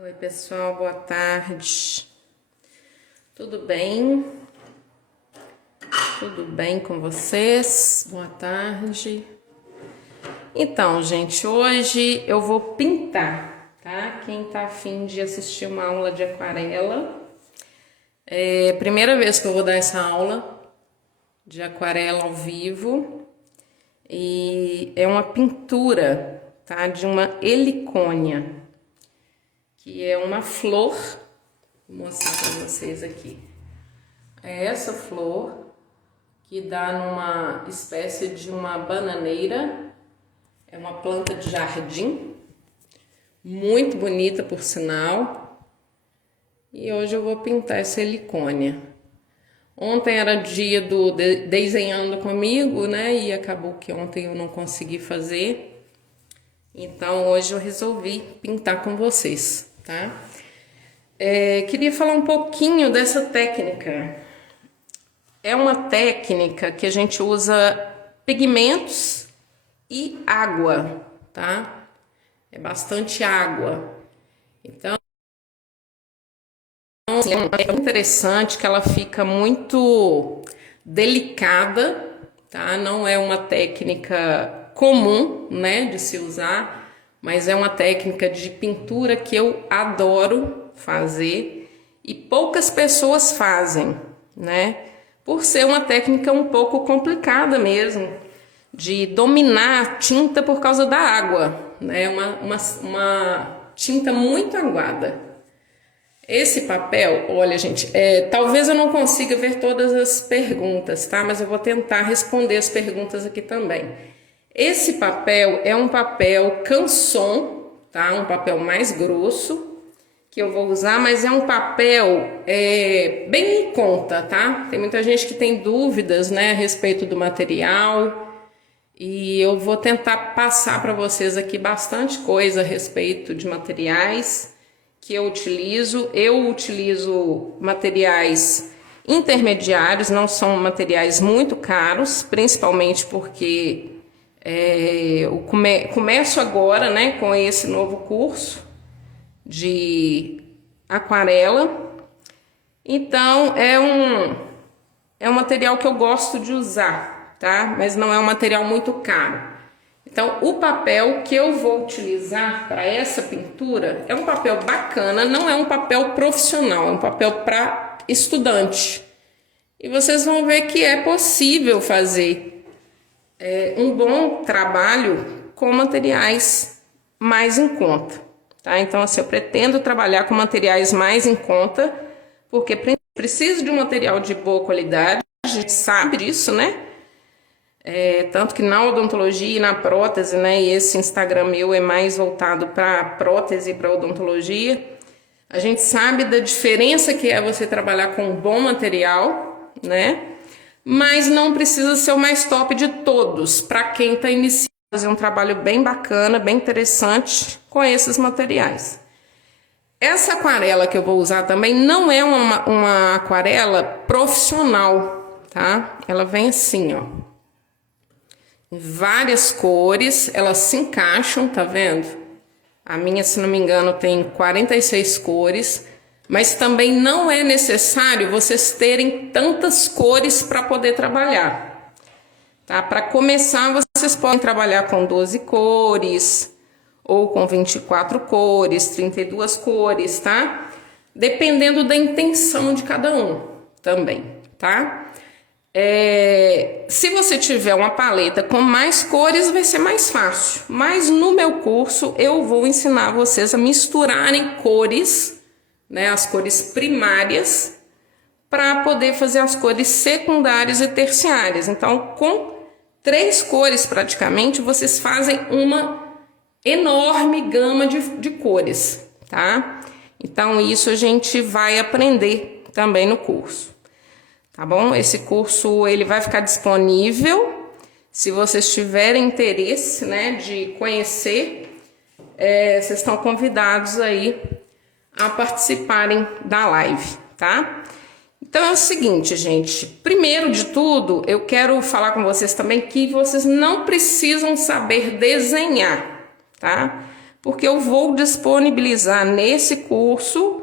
Oi, pessoal, boa tarde. Tudo bem? Tudo bem com vocês? Boa tarde. Então, gente, hoje eu vou pintar, tá? Quem tá afim de assistir uma aula de aquarela, é a primeira vez que eu vou dar essa aula de aquarela ao vivo e é uma pintura, tá? De uma helicônia, que é uma flor. Vou mostrar para vocês aqui. É essa flor que dá numa espécie de uma bananeira. É uma planta de jardim, muito bonita por sinal. E hoje eu vou pintar essa helicônia. Ontem era dia do desenhando comigo, né? E acabou que ontem eu não consegui fazer. Então hoje eu resolvi pintar com vocês, tá? Queria falar um pouquinho dessa técnica. É uma técnica que a gente usa pigmentos e água, tá? É bastante água. Então, assim, é interessante que ela fica muito delicada, tá? Não é uma técnica comum, né, de se usar, mas é uma técnica de pintura que eu adoro fazer e poucas pessoas fazem, né? Por ser uma técnica um pouco complicada mesmo, de dominar a tinta por causa da água, né? Uma tinta muito aguada. Esse papel, olha gente, talvez eu não consiga ver todas as perguntas, tá? Mas eu vou tentar responder as perguntas aqui também. Esse papel é um papel Canson, tá? Um papel mais grosso que eu vou usar, mas é um papel bem em conta, tá? Tem muita gente que tem dúvidas, né, a respeito do material e eu vou tentar passar para vocês aqui bastante coisa a respeito de materiais que eu utilizo. Eu utilizo materiais intermediários, não são materiais muito caros, principalmente porque eu começo agora, né, com esse novo curso de aquarela. Então é um material que eu gosto de usar, tá? Mas não é um material muito caro. Então o papel que eu vou utilizar para essa pintura é um papel bacana, não é um papel profissional, é um papel para estudante. E vocês vão ver que é possível fazer um bom trabalho com materiais mais em conta, tá? Então, assim, eu pretendo trabalhar com materiais mais em conta, porque preciso de um material de boa qualidade, a gente sabe disso, né? Tanto que na odontologia e na prótese, né? E esse Instagram meu é mais voltado para prótese e para odontologia. A gente sabe da diferença que é você trabalhar com um bom material, né? Mas não precisa ser o mais top de todos, para quem está iniciando a fazer um trabalho bem bacana, bem interessante com esses materiais. Essa aquarela que eu vou usar também não é uma aquarela profissional, tá? Ela vem assim, ó, em várias cores, elas se encaixam, tá vendo? A minha, se não me engano, tem 46 cores. Mas também não é necessário vocês terem tantas cores para poder trabalhar, tá? Para começar, vocês podem trabalhar com 12 cores, ou com 24 cores, 32 cores, tá? Dependendo da intenção de cada um também, tá? Se você tiver uma paleta com mais cores, vai ser mais fácil. Mas no meu curso, eu vou ensinar vocês a misturarem cores, né, as cores primárias, para poder fazer as cores secundárias e terciárias. Então, com 3 cores praticamente, vocês fazem uma enorme gama de cores, tá? Então, isso a gente vai aprender também no curso, tá bom? Esse curso, ele vai ficar disponível, se vocês tiverem interesse, né, de conhecer, vocês estão convidados aí a participarem da live, tá? Então é o seguinte, gente, primeiro de tudo, eu quero falar com vocês também que vocês não precisam saber desenhar, tá? porque eu vou disponibilizar nesse curso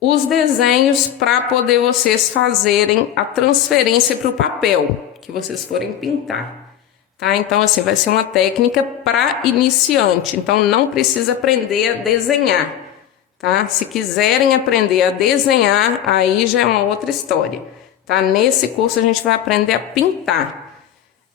os desenhos para poder vocês fazerem a transferência para o papel que vocês forem pintar, tá? Então, assim, vai ser uma técnica para iniciante, então não precisa aprender a desenhar, tá? Se quiserem aprender a desenhar, aí já é uma outra história, tá? Nesse curso a gente vai aprender a pintar.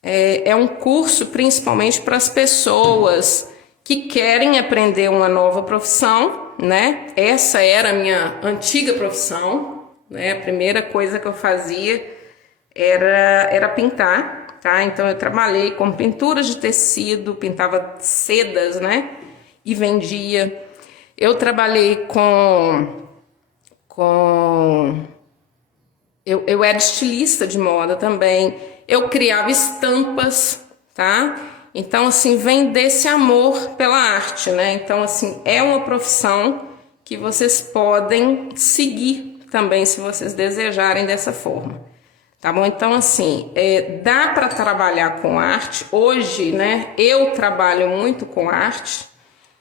É um curso principalmente para as pessoas que querem aprender uma nova profissão, né? Essa era a minha antiga profissão, né? A primeira coisa que eu fazia era pintar, tá? Então eu trabalhei com pinturas de tecido, pintava sedas, né? E vendia. Eu trabalhei eu era estilista de moda também. Eu criava estampas, tá? Então, assim, vem desse amor pela arte, né? Então, assim, é uma profissão que vocês podem seguir também, se vocês desejarem dessa forma, tá bom? Então, assim, dá para trabalhar com arte. Hoje, né, eu trabalho muito com arte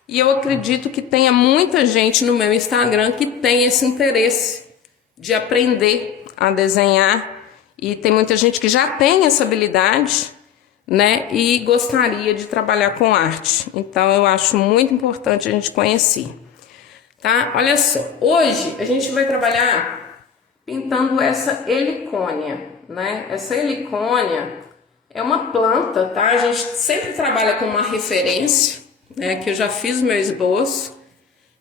e eu acredito que tenha muita gente no meu Instagram que tem esse interesse de aprender a desenhar. E tem muita gente que já tem essa habilidade, né? E gostaria de trabalhar com arte. Então, eu acho muito importante a gente conhecer, tá? Olha só, hoje a gente vai trabalhar pintando essa helicônia, né? Essa helicônia é uma planta, tá? A gente sempre trabalha com uma referência, né? Que eu já fiz o meu esboço.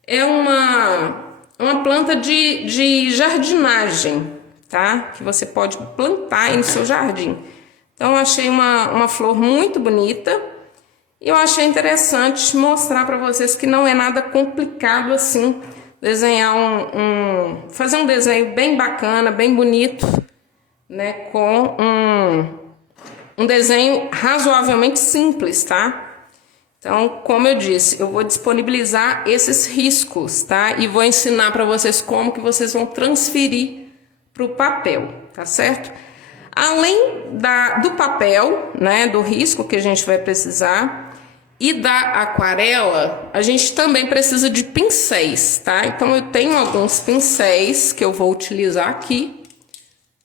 É uma planta de jardinagem, tá? Que você pode plantar aí no seu jardim. Então, eu achei uma flor muito bonita e eu achei interessante mostrar para vocês que não é nada complicado assim desenhar fazer um desenho bem bacana, bem bonito, né? Com um desenho razoavelmente simples, tá? Então, como eu disse, eu vou disponibilizar esses riscos, tá? E vou ensinar para vocês como que vocês vão transferir para o papel, tá certo? Além do papel, né, do risco que a gente vai precisar e da aquarela, a gente também precisa de pincéis, tá? Então eu tenho alguns pincéis que eu vou utilizar aqui.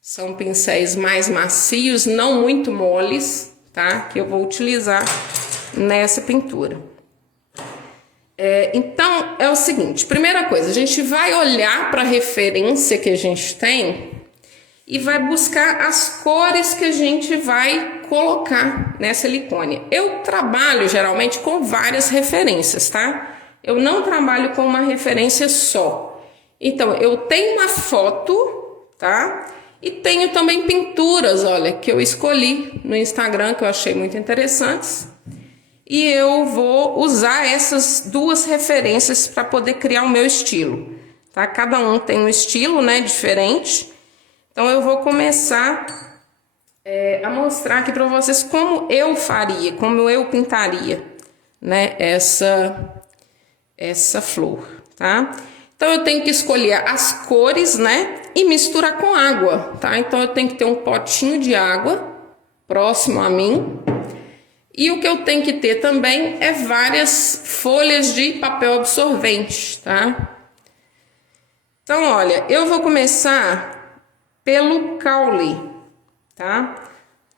São pincéis mais macios, não muito moles, tá? Que eu vou utilizar nessa pintura. Então é o seguinte, primeira coisa, a gente vai olhar para a referência que a gente tem e vai buscar as cores que a gente vai colocar nessa helicônia. Eu trabalho geralmente com várias referências, tá? Eu não trabalho com uma referência só. Então, eu tenho uma foto, tá? E tenho também pinturas, olha, que eu escolhi no Instagram, que eu achei muito interessantes. E eu vou usar essas duas referências para poder criar o meu estilo, tá? Cada um tem um estilo, né, diferente. Então, eu vou começar a mostrar aqui para vocês como eu faria, como eu pintaria, né, essa flor, tá? Então, eu tenho que escolher as cores, né, e misturar com água, tá? Então, eu tenho que ter um potinho de água próximo a mim. E o que eu tenho que ter também é várias folhas de papel absorvente, tá? Então, olha, eu vou começar pelo caule, tá?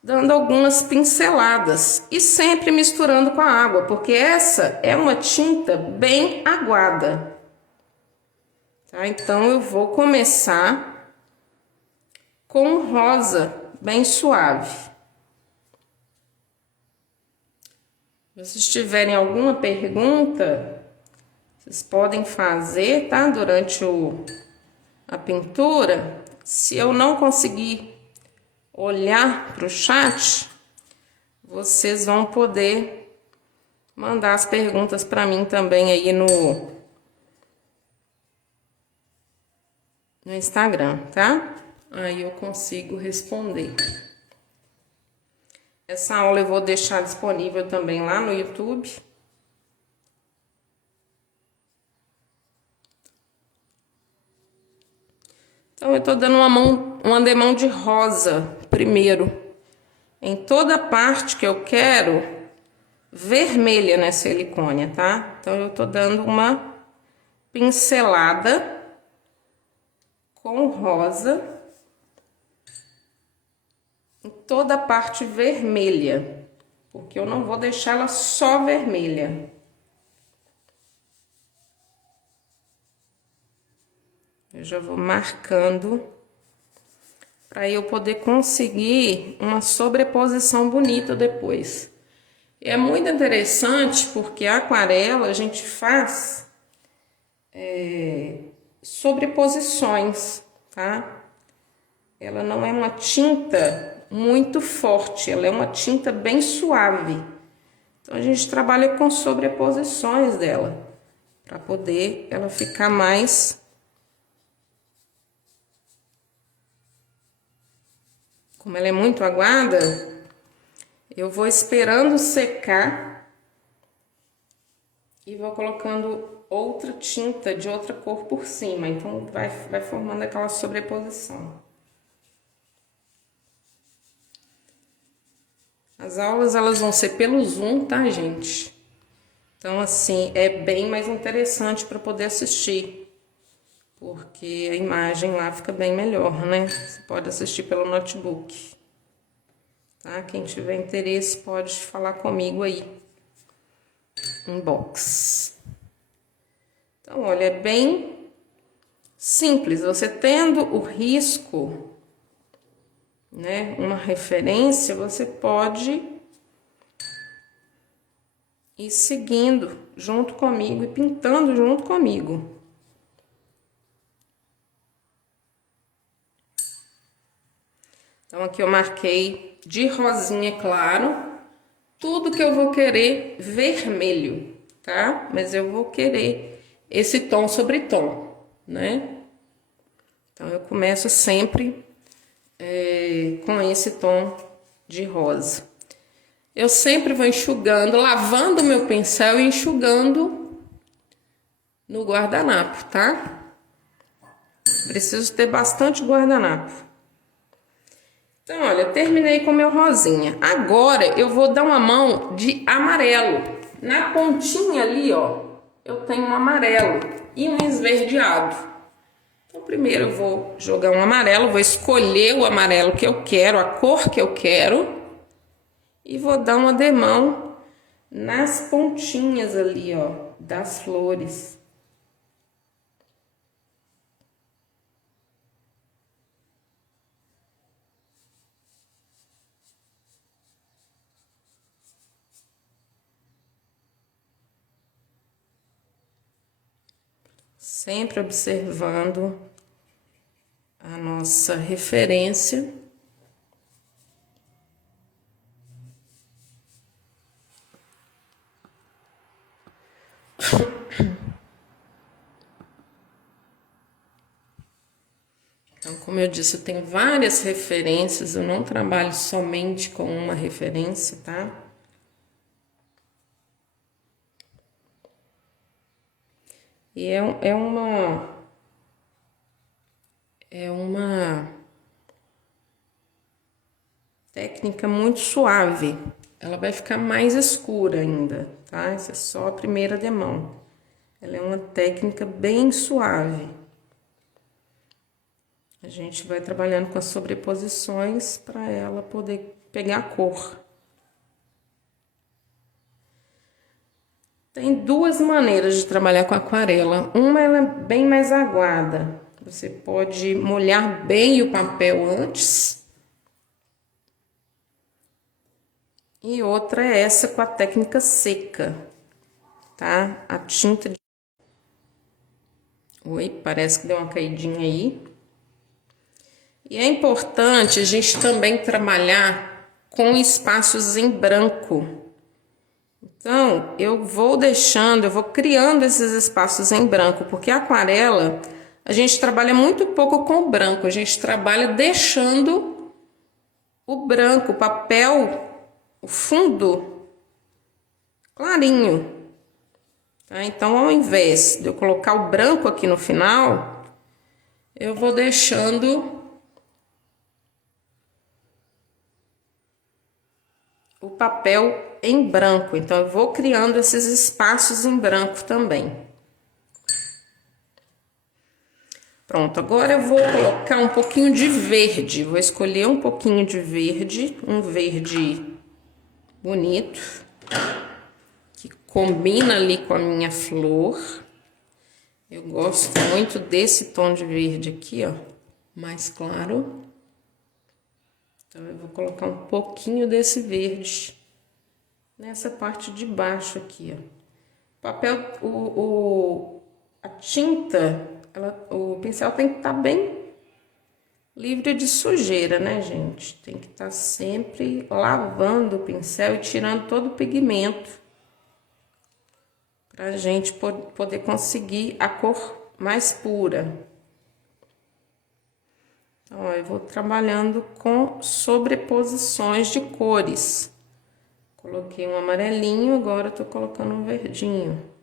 Dando algumas pinceladas e sempre misturando com a água, porque essa é uma tinta bem aguada, tá? Então, eu vou começar com um rosa bem suave. Se vocês tiverem alguma pergunta, vocês podem fazer, tá? Durante a pintura. Se eu não conseguir olhar para o chat, vocês vão poder mandar as perguntas para mim também aí no Instagram, tá? Aí eu consigo responder. Essa aula eu vou deixar disponível também lá no YouTube. Então, eu tô dando uma demão de rosa primeiro. Em toda a parte que eu quero vermelha nessa helicônia, tá? Então, eu tô dando uma pincelada com rosa em toda a parte vermelha, porque eu não vou deixar ela só vermelha. Eu já vou marcando para eu poder conseguir uma sobreposição bonita depois. E é muito interessante porque a aquarela a gente faz sobreposições, tá? Ela não é uma tinta muito forte, ela é uma tinta bem suave. Então a gente trabalha com sobreposições dela, para poder ela ficar mais como ela é muito aguada, eu vou esperando secar e vou colocando outra tinta de outra cor por cima. Então, vai formando aquela sobreposição. As aulas, elas vão ser pelo Zoom, tá, gente? Então, assim, é bem mais interessante para poder assistir. Porque a imagem lá fica bem melhor, né? Você pode assistir pelo notebook. Tá? Quem tiver interesse pode falar comigo aí. Inbox. Então, olha, é bem simples. Você tendo o risco, né? Uma referência, você pode ir seguindo junto comigo e pintando junto comigo. Então, aqui eu marquei de rosinha claro, tudo que eu vou querer vermelho, tá? Mas eu vou querer esse tom sobre tom, né? Então, eu começo sempre com esse tom de rosa. Eu sempre vou enxugando, lavando o meu pincel e enxugando no guardanapo, tá? Preciso ter bastante guardanapo. Então, olha, eu terminei com meu rosinha. Agora, eu vou dar uma mão de amarelo. Na pontinha ali, ó, eu tenho um amarelo e um esverdeado. Então, primeiro eu vou jogar um amarelo, vou escolher o amarelo que eu quero, a cor que eu quero. E vou dar uma demão nas pontinhas ali, ó, das flores. Sempre observando a nossa referência. Então, como eu disse, eu tenho várias referências, eu não trabalho somente com uma referência, tá? E é uma técnica muito suave. Ela vai ficar mais escura ainda, tá? Essa é só a primeira demão. Ela é uma técnica bem suave. A gente vai trabalhando com as sobreposições para ela poder pegar a cor. Tem duas maneiras de trabalhar com aquarela. Uma ela é bem mais aguada. Você pode molhar bem o papel antes. E outra é essa com a técnica seca, tá? A tinta de... Oi, parece que deu uma caidinha aí. E é importante a gente também trabalhar com espaços em branco. Então, eu vou criando esses espaços em branco, porque a aquarela, a gente trabalha muito pouco com o branco, a gente trabalha deixando o branco, o papel, o fundo clarinho. Tá? Então, ao invés de eu colocar o branco aqui no final, eu vou deixando o papel em branco, então eu vou criando esses espaços em branco também. Pronto, agora eu vou colocar um pouquinho de verde, vou escolher um pouquinho de verde, um verde bonito, que combina ali com a minha flor. Eu gosto muito desse tom de verde aqui, ó, mais claro. Então, eu vou colocar um pouquinho desse verde nessa parte de baixo aqui, ó. A tinta, o pincel tem que estar bem livre de sujeira, né, gente? Tem que estar sempre lavando o pincel e tirando todo o pigmento pra gente poder conseguir a cor mais pura. Então, ó, eu vou trabalhando com sobreposições de cores. Coloquei um amarelinho, agora eu tô colocando um verdinho.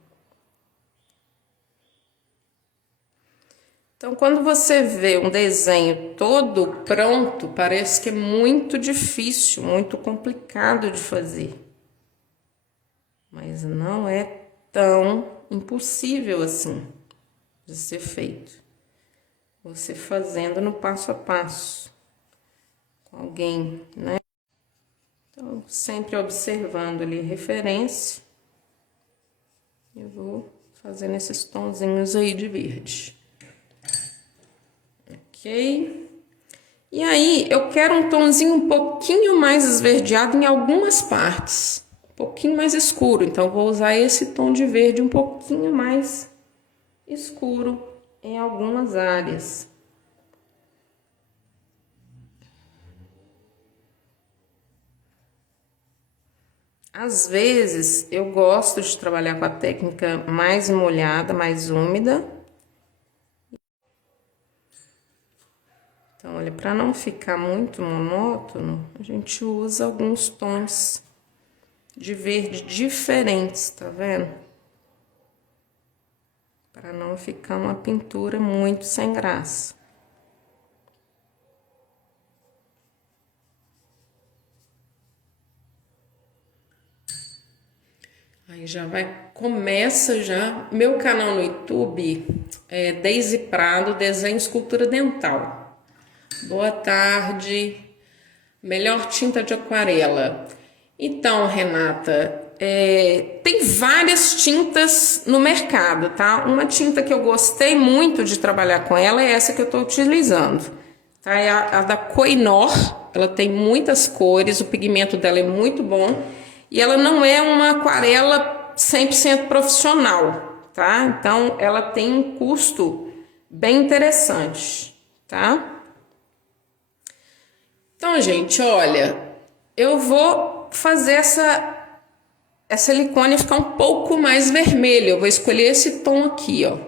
Então, quando você vê um desenho todo pronto, parece que é muito difícil, muito complicado de fazer. Mas não é tão impossível assim de ser feito. Você fazendo no passo a passo com alguém, né? Então, sempre observando ali a referência, eu vou fazendo esses tonzinhos aí de verde. Ok? E aí, eu quero um tonzinho um pouquinho mais esverdeado em algumas partes, um pouquinho mais escuro. Então, vou usar esse tom de verde um pouquinho mais escuro em algumas áreas. Às vezes, eu gosto de trabalhar com a técnica mais molhada, mais úmida. Então, olha, para não ficar muito monótono, a gente usa alguns tons de verde diferentes, tá vendo? Para não ficar uma pintura muito sem graça. Aí começa já. Meu canal no YouTube é Deise Prado, Desenho e Escultura Dental. Boa tarde, melhor tinta de aquarela. Então, Renata, tem várias tintas no mercado, tá? Uma tinta que eu gostei muito de trabalhar com ela é essa que eu tô utilizando, tá? É a da Koh-i-Noor. Ela tem muitas cores, o pigmento dela é muito bom e ela não é uma aquarela 100% profissional, tá? Então, ela tem um custo bem interessante, tá? Então, gente, olha, eu vou fazer essa silicone ficar um pouco mais vermelha. Eu vou escolher esse tom aqui, ó.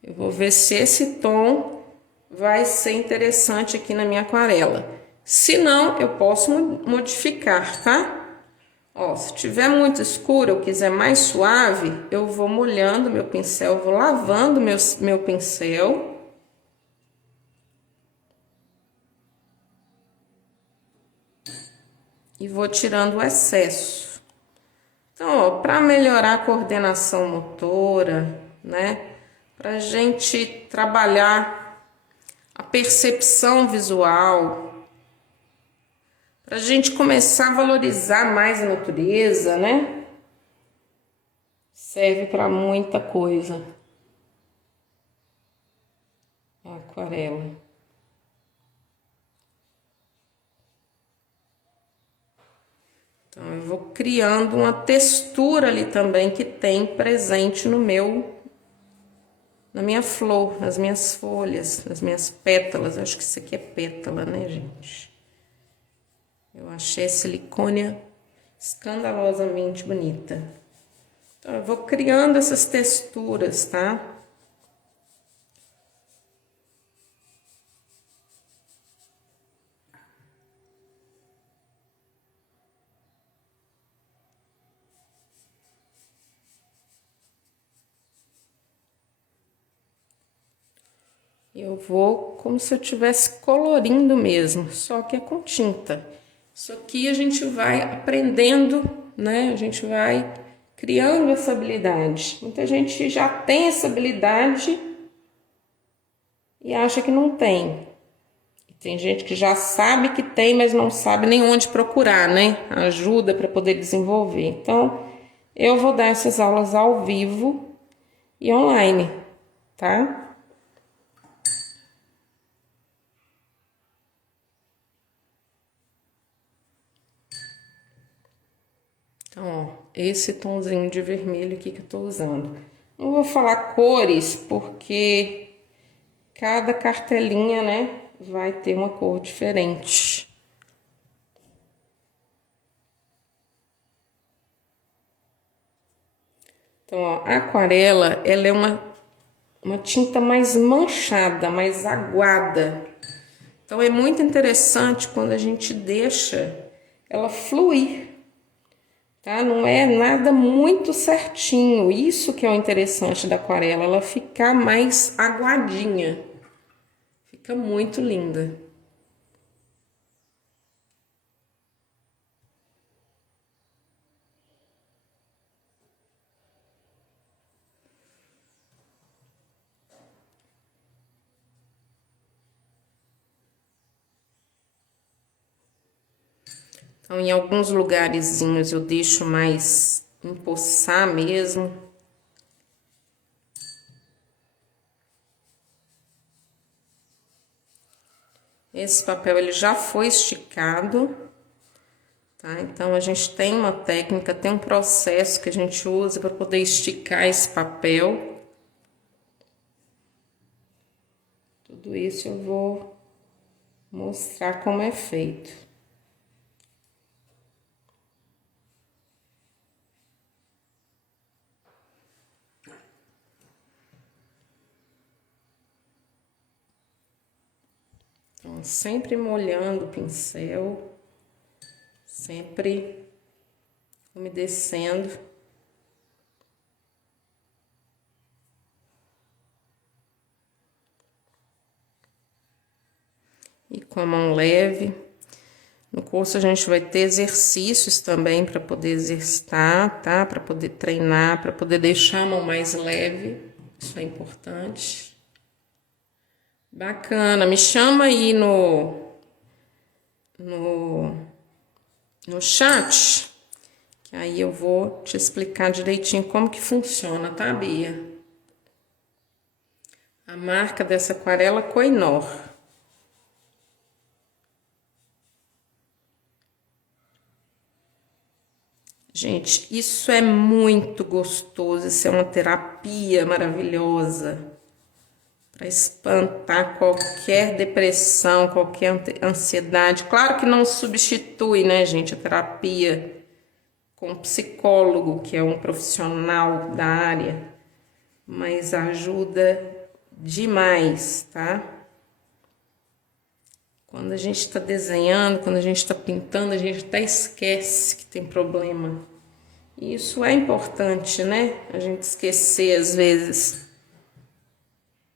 Eu vou ver se esse tom vai ser interessante aqui na minha aquarela. Se não, eu posso modificar, tá? Ó, se tiver muito escuro, eu quiser mais suave, eu vou molhando meu pincel, vou lavando meu pincel. E vou tirando o excesso. Então, para melhorar a coordenação motora, né? Para a gente trabalhar a percepção visual, para a gente começar a valorizar mais a natureza, né? Serve para muita coisa. A aquarela. Então, eu vou criando uma textura ali também que tem presente na minha flor, nas minhas folhas, nas minhas pétalas. Eu acho que isso aqui é pétala, né, gente? Eu achei a silicônia escandalosamente bonita. Então, eu vou criando essas texturas, tá? Eu vou como se eu estivesse colorindo mesmo, só que é com tinta. Isso aqui a gente vai aprendendo, né? A gente vai criando essa habilidade. Muita gente já tem essa habilidade e acha que não tem. E tem gente que já sabe que tem, mas não sabe nem onde procurar, né? Ajuda para poder desenvolver. Então, eu vou dar essas aulas ao vivo e online, tá? Então, ó, esse tomzinho de vermelho aqui que eu tô usando. Não vou falar cores, porque cada cartelinha, né, vai ter uma cor diferente. Então, ó, a aquarela, ela é uma tinta mais manchada, mais aguada. Então, é muito interessante quando a gente deixa ela fluir, tá? Não é nada muito certinho. Isso que é o interessante da aquarela, ela ficar mais aguadinha. Fica muito linda. Então, em alguns lugarzinhos eu deixo mais empoçar mesmo. Esse papel ele já foi esticado, tá? Então, a gente tem uma técnica, tem um processo que a gente usa para poder esticar esse papel. Tudo isso eu vou mostrar como é feito. Então, sempre molhando o pincel, sempre umedecendo. E com a mão leve. No curso a gente vai ter exercícios também para poder exercitar, tá? Para poder treinar, para poder deixar a mão mais leve. Isso é importante. Bacana, me chama aí no chat, que aí eu vou te explicar direitinho como que funciona, tá, Bia? A marca dessa aquarela Koh-i-Noor. Gente, isso é muito gostoso, isso é uma terapia maravilhosa para espantar qualquer depressão, qualquer ansiedade. Claro que não substitui, né, gente, a terapia com psicólogo, que é um profissional da área, mas ajuda demais, tá? Quando a gente está desenhando, quando a gente está pintando, a gente até esquece que tem problema. E isso é importante, né? A gente esquecer às vezes.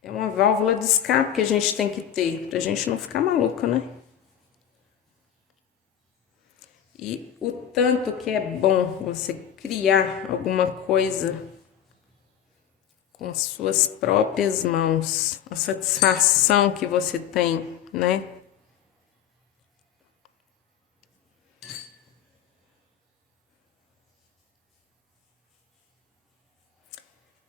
É uma válvula de escape que a gente tem que ter, pra gente não ficar maluca, né? E o tanto que é bom você criar alguma coisa com suas próprias mãos, a satisfação que você tem, né?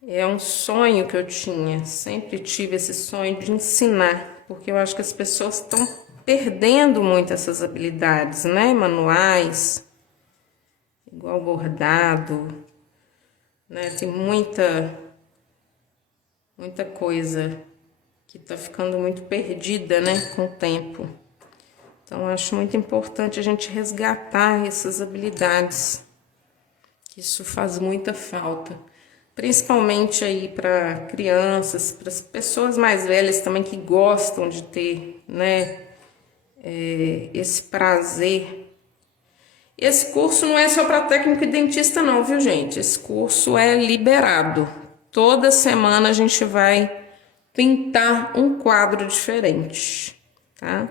É um sonho que eu tinha, sempre tive esse sonho de ensinar, porque eu acho que as pessoas estão perdendo muito essas habilidades, né? Manuais, igual bordado, né? Tem muita coisa que tá ficando muito perdida, né? Com o tempo. Então, eu acho muito importante a gente resgatar essas habilidades, que isso faz muita falta. Principalmente aí para crianças, para as pessoas mais velhas também que gostam de ter, né, esse prazer. Esse curso não é só para técnico e dentista não, viu, gente? Esse curso é liberado. Toda semana a gente vai pintar um quadro diferente, tá?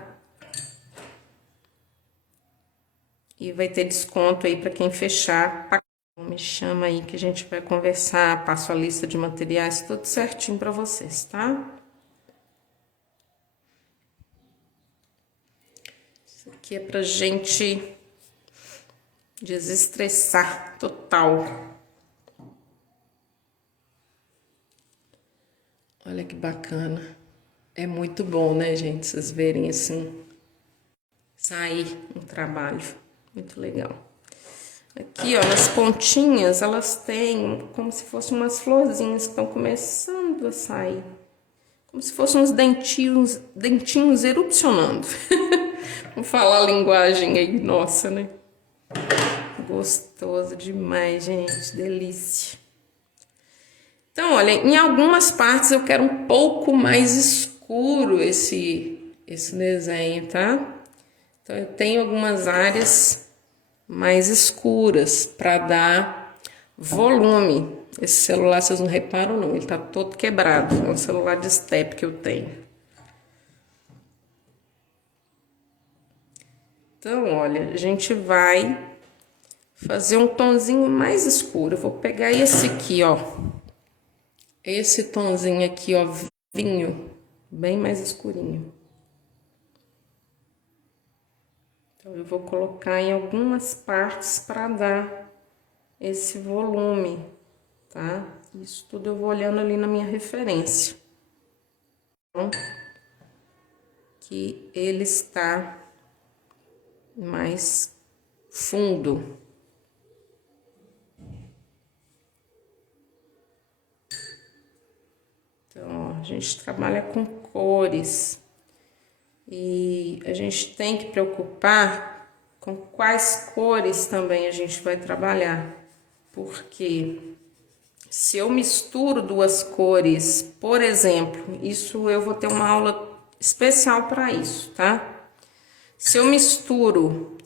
e vai ter desconto aí para quem fechar. Me chama aí que a gente vai conversar, passo a lista de materiais, tudo certinho para vocês, tá? Isso aqui é pra gente desestressar total. Olha que bacana. É muito bom, né, gente? Vocês verem assim, sair um trabalho. Muito legal. Aqui, ó, nas pontinhas, elas têm como se fossem umas florzinhas que estão começando a sair. Como se fossem uns dentinhos erupcionando. Vamos falar a linguagem aí, nossa, né? Gostoso demais, gente. Delícia. Então, olha, em algumas partes eu quero um pouco mais escuro esse desenho, tá? Então, eu tenho algumas áreas mais escuras para dar volume. Esse celular, vocês não reparam não, ele tá todo quebrado. É um celular de step que eu tenho. Então, olha, a gente vai fazer um tonzinho mais escuro. Eu vou pegar esse aqui, ó. Esse tonzinho aqui, ó, vinho, bem mais escurinho. Então, eu vou colocar em algumas partes para dar esse volume, tá? Isso tudo eu vou olhando ali na minha referência. Então, que ele está mais fundo. Então, ó, a gente trabalha com cores. E a gente tem que preocupar com quais cores também a gente vai trabalhar. Porque se eu misturo duas cores, por exemplo, isso eu vou ter uma aula especial para isso, tá? Se eu misturo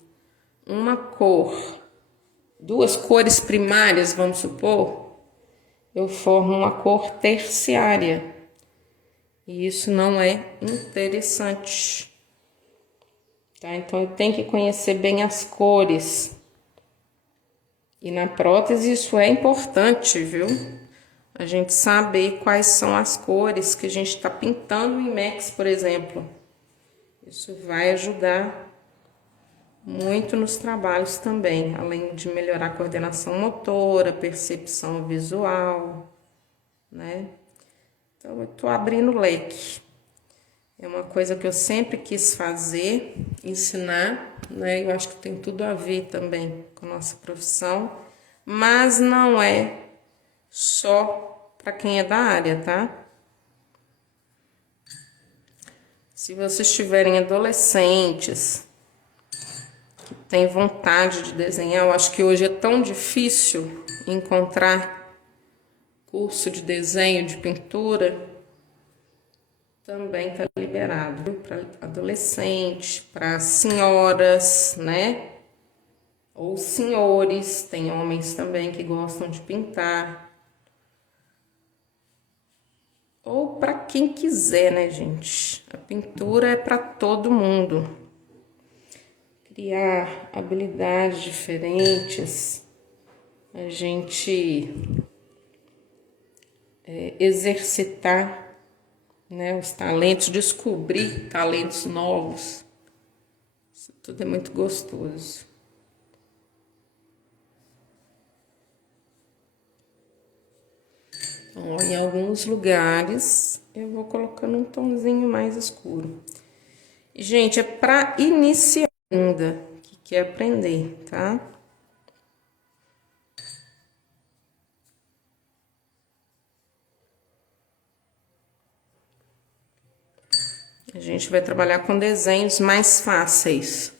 uma cor, duas cores primárias, vamos supor, eu formo uma cor terciária. E isso não é interessante. Tá? Então, eu tenho que conhecer bem as cores. E na prótese isso é importante, viu? A gente saber quais são as cores que a gente está pintando em IMEX, por exemplo. Isso vai ajudar muito nos trabalhos também, além de melhorar a coordenação motora, percepção visual, né? Então, eu tô abrindo o leque. É uma coisa que eu sempre quis fazer, ensinar, né? Eu acho que tem tudo a ver também com a nossa profissão, mas não é só para quem é da área, tá? Se vocês tiverem adolescentes que têm vontade de desenhar, eu acho que hoje é tão difícil encontrar curso de desenho, de pintura, também está liberado para adolescente, para senhoras, né? Ou senhores, tem homens também que gostam de pintar. Ou para quem quiser, né, gente? A pintura é para todo mundo. Criar habilidades diferentes, a gente exercitar, né, os talentos, descobrir talentos novos. Isso tudo é muito gostoso. Então, em alguns lugares eu vou colocando um tomzinho mais escuro. Gente, é para iniciar ainda, que quer aprender, tá? A gente vai trabalhar com desenhos mais fáceis.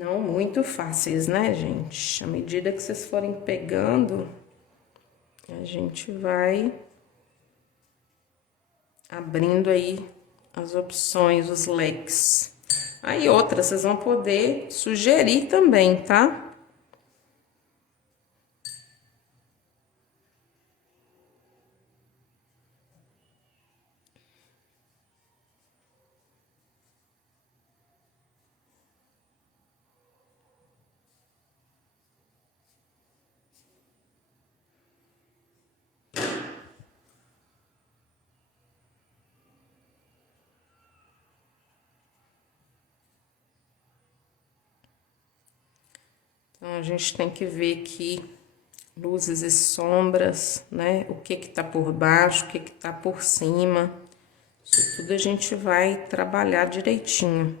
Não muito fáceis, né, gente? À medida que vocês forem pegando, a gente vai abrindo aí as opções, os leques. Aí outras, vocês vão poder sugerir também, tá? Então, a gente tem que ver aqui luzes e sombras, né? O que que tá por baixo, o que que tá por cima. Isso tudo a gente vai trabalhar direitinho.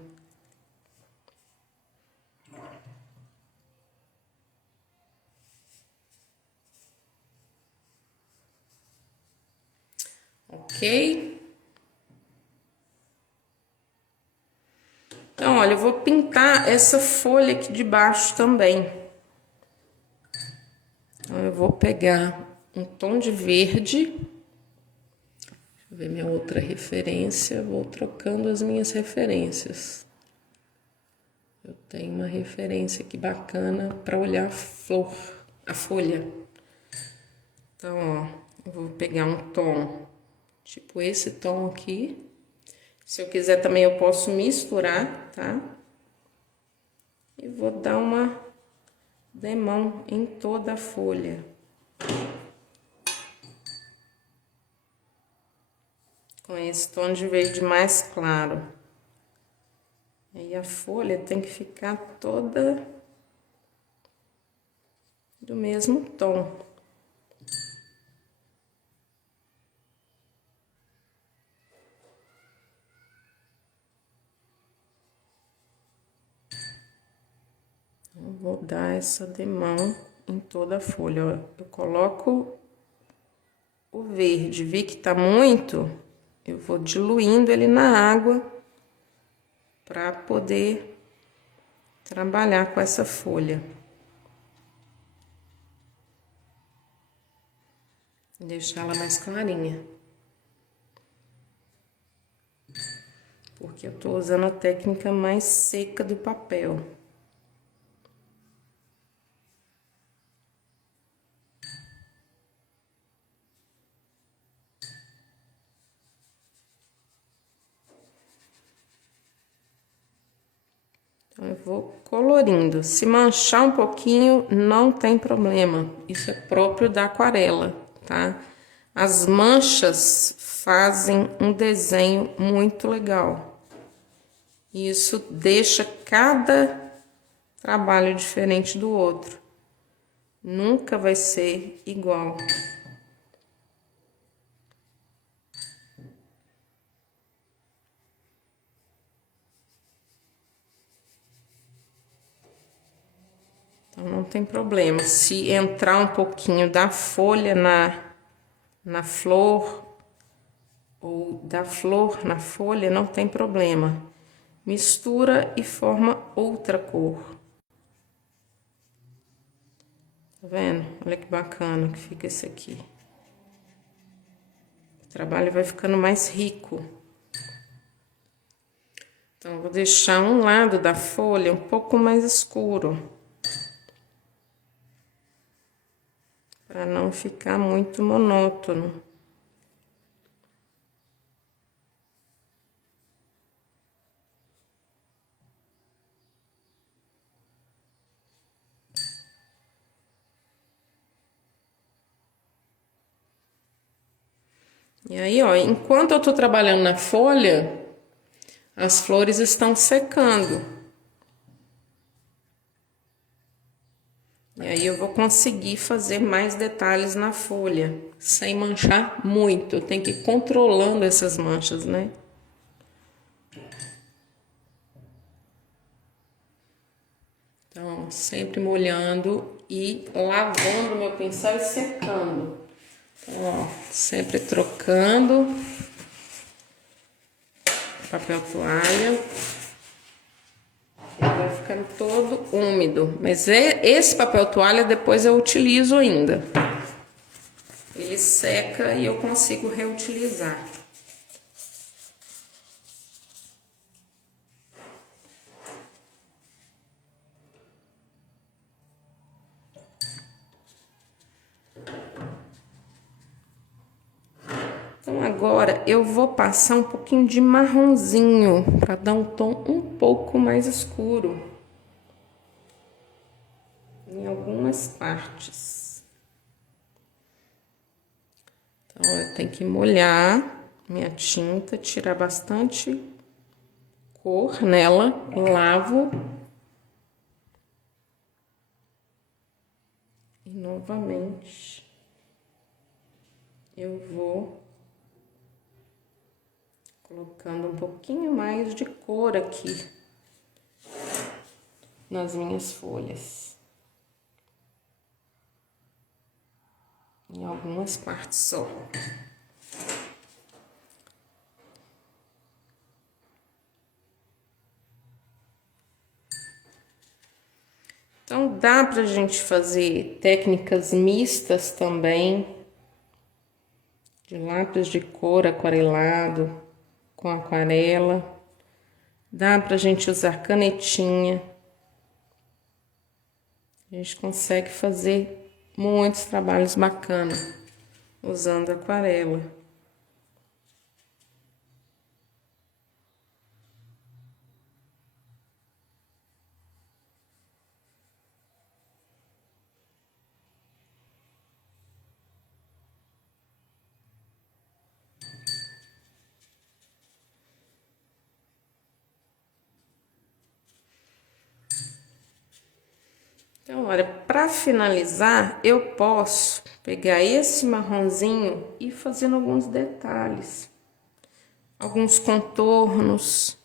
Ok? Então, olha, eu vou pintar essa folha aqui de baixo também. Então, eu vou pegar um tom de verde. Deixa eu ver minha outra referência. Vou trocando as minhas referências. Eu tenho uma referência aqui bacana para olhar a flor, a folha. Então, ó, eu vou pegar um tom, tipo esse tom aqui. Se eu quiser também eu posso misturar, tá? E vou dar uma demão em toda a folha. Com esse tom de verde mais claro. Aí a folha tem que ficar toda do mesmo tom. Eu vou dar essa demão em toda a folha, ó. Eu coloco o verde, vi que tá muito, eu vou diluindo ele na água para poder trabalhar com essa folha. Deixar ela mais clarinha. Porque eu tô usando a técnica mais seca do papel. Então, eu vou colorindo. Se manchar um pouquinho, não tem problema. Isso é próprio da aquarela, tá? As manchas fazem um desenho muito legal. Isso deixa cada trabalho diferente do outro. Nunca vai ser igual. Então, não tem problema. Se entrar um pouquinho da folha na flor, ou da flor na folha, não tem problema. Mistura e forma outra cor. Tá vendo? Olha que bacana que fica esse aqui. O trabalho vai ficando mais rico. Então, eu vou deixar um lado da folha um pouco mais escuro. Para não ficar muito monótono. E aí, ó, enquanto eu tô trabalhando na folha, as flores estão secando. E aí eu vou conseguir fazer mais detalhes na folha, sem manchar muito. Eu tenho que ir controlando essas manchas, né? Então, sempre molhando e lavando meu pincel e secando. Então, ó, sempre trocando papel toalha. Ele vai ficando todo úmido. Mas esse papel toalha depois eu utilizo ainda. Ele seca e eu consigo reutilizar. Então agora eu vou passar um pouquinho de marronzinho para dar um tom um pouco mais escuro em algumas partes. Então eu tenho que molhar minha tinta, tirar bastante cor nela, eu lavo. novamente eu vou colocando um pouquinho mais de cor aqui nas minhas folhas. Em algumas partes só. Então, dá pra gente fazer técnicas mistas também, de lápis de cor aquarelado com aquarela. Dá pra gente usar canetinha. A gente consegue fazer muitos trabalhos bacanas usando aquarela. Então, olha, para finalizar, eu posso pegar esse marronzinho e ir fazendo alguns detalhes, alguns contornos.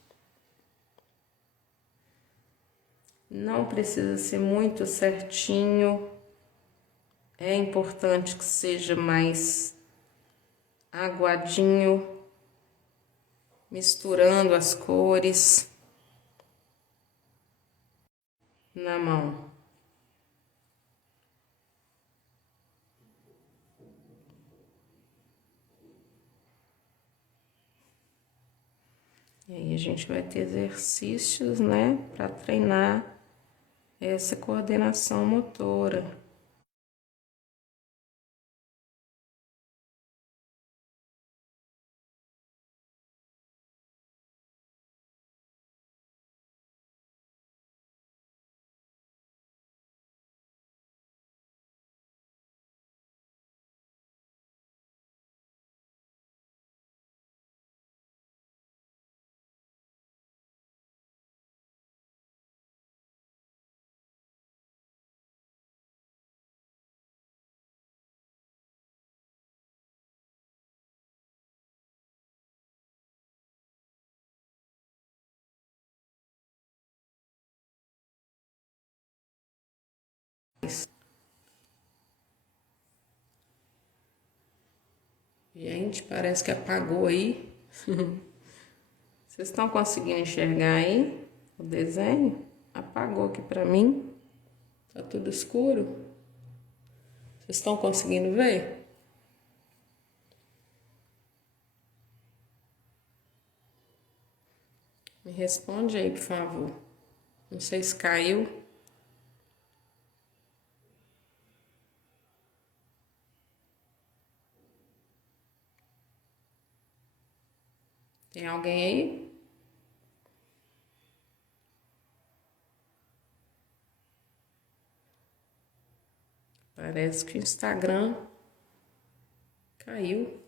Não precisa ser muito certinho. É importante que seja mais aguadinho, misturando as cores na mão. E aí a gente vai ter exercícios, né, para treinar essa coordenação motora. Gente, parece que apagou aí. Vocês estão conseguindo enxergar aí o desenho? Apagou aqui pra mim. Tá tudo escuro. Vocês estão conseguindo ver? Me responde aí, por favor. Não sei se caiu. Tem alguém aí? Parece que o Instagram caiu.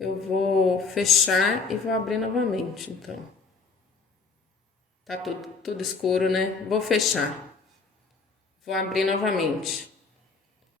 Eu vou fechar e vou abrir novamente, então. Tá tudo escuro, né? Vou fechar. Vou abrir novamente.